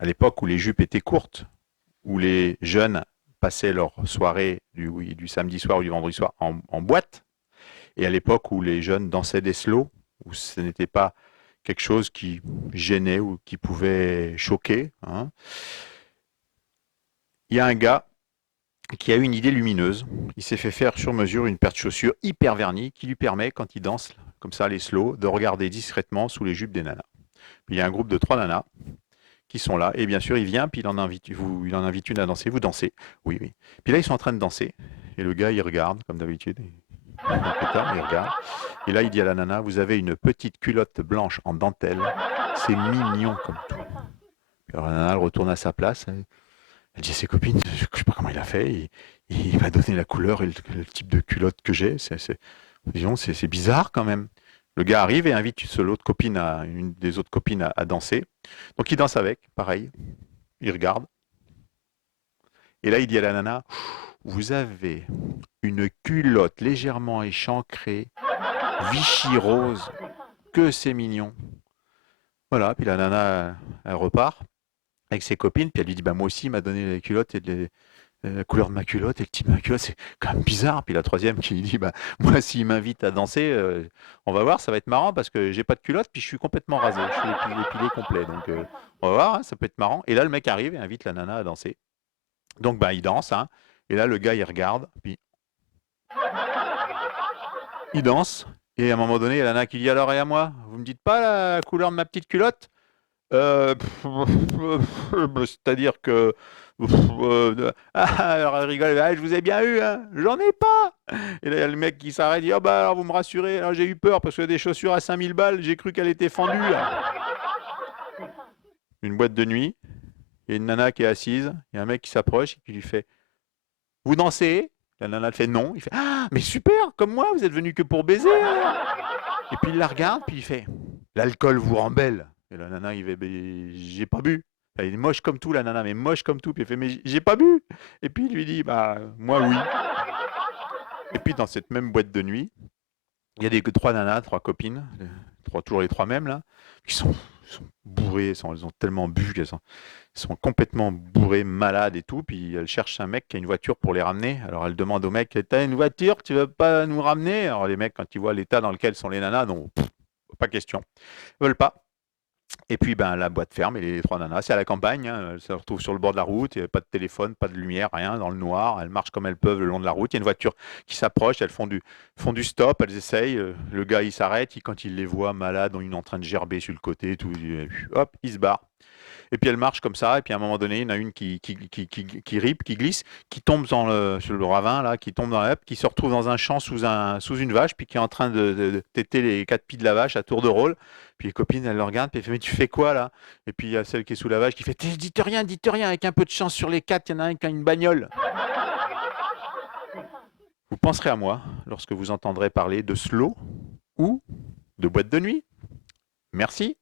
à l'époque où les jupes étaient courtes, où les jeunes passaient leur soirée du samedi soir ou du vendredi soir en boîte, et à l'époque où les jeunes dansaient des slows, où ce n'était pas quelque chose qui gênait ou qui pouvait choquer, hein. Il y a un gars qui a eu une idée lumineuse. Il s'est fait faire sur mesure une paire de chaussures hyper vernie qui lui permet, quand il danse comme ça les slows, de regarder discrètement sous les jupes des nanas. Puis il y a un groupe de 3 nanas qui sont là, et bien sûr il vient, puis il en invite une à danser, vous dansez, oui, oui. Puis là ils sont en train de danser, et le gars il regarde, comme d'habitude, il regarde, et là il dit à la nana, vous avez une petite culotte blanche en dentelle, c'est mignon comme tout. Puis alors la nana elle retourne à sa place, elle dit à ses copines, je ne sais pas comment il a fait, il m'a donné la couleur et le type de culotte que j'ai. Disons, c'est bizarre quand même. Le gars arrive et invite une des autres copines à danser. Donc il danse avec, pareil, il regarde. Et là il dit à la nana, vous avez une culotte légèrement échancrée, Vichy rose, que c'est mignon. Voilà, puis la nana, elle repart avec ses copines, puis elle lui dit, bah moi aussi il m'a donné les culottes la couleur de ma culotte et le type de ma culotte, c'est quand même bizarre. Puis la troisième qui dit, bah, moi, s'il m'invite à danser, on va voir, ça va être marrant parce que j'ai pas de culotte, puis je suis complètement rasé, je suis épilé complet. Donc, on va voir, hein, ça peut être marrant. Et là, le mec arrive et invite la nana à danser. Donc, bah, il danse, hein. Et là, le gars, il regarde, puis il danse. Et à un moment donné, il y a la nana qui dit, alors, et à moi, vous me dites pas la couleur de ma petite culotte? C'est-à-dire que. Alors elle rigole, ah, je vous ai bien eu, hein, j'en ai pas. Et là, il y a le mec qui s'arrête, dit, oh bah alors vous me rassurez, alors, j'ai eu peur parce que des chaussures à 5 000 balles, j'ai cru qu'elle était fendue, là. Une boîte de nuit, il y a une nana qui est assise, il y a un mec qui s'approche et qui lui fait, vous dansez? La nana elle fait non, il fait, ah mais super, comme moi, vous êtes venu que pour baiser alors. Et puis il la regarde, puis il fait, l'alcool vous rend belle. Et la nana, il fait, mais j'ai pas bu. Elle est moche comme tout, la nana, mais moche comme tout. Puis il fait, mais j'ai pas bu. Et puis il lui dit, bah, moi oui. Et puis dans cette même boîte de nuit, il y a des 3 nanas, 3 copines, toujours les 3 mêmes, là, qui sont bourrées, elles ont tellement bu elles sont complètement bourrées, malades et tout. Puis elles cherchent un mec qui a une voiture pour les ramener. Alors elles demandent au mec, t'as une voiture, tu veux pas nous ramener? Alors les mecs, quand ils voient l'état dans lequel sont les nanas, non, pas question. Ils veulent pas. Et puis ben, la boîte ferme et les 3 nanas, c'est à la campagne, hein, elles se retrouvent sur le bord de la route, il n'y a pas de téléphone, pas de lumière, rien, dans le noir, elles marchent comme elles peuvent le long de la route, il y a une voiture qui s'approche, elles font du stop, elles essayent, le gars il s'arrête, quand il les voit malades, une en train de gerber sur le côté, tout, hop, il se barre. Et puis elle marche comme ça, et puis à un moment donné, il y en a une qui ripe, qui glisse, qui tombe sur le ravin, là, qui tombe dans la qui se retrouve dans un champ sous une vache, puis qui est en train de téter les 4 pieds de la vache à tour de rôle. Puis les copines, elles le regardent, puis elles font, mais tu fais quoi là? Et puis il y a celle qui est sous la vache qui fait, dites rien, avec un peu de chance sur les 4, il y en a un qui a une bagnole. Vous penserez à moi lorsque vous entendrez parler de slow ou de boîte de nuit. Merci.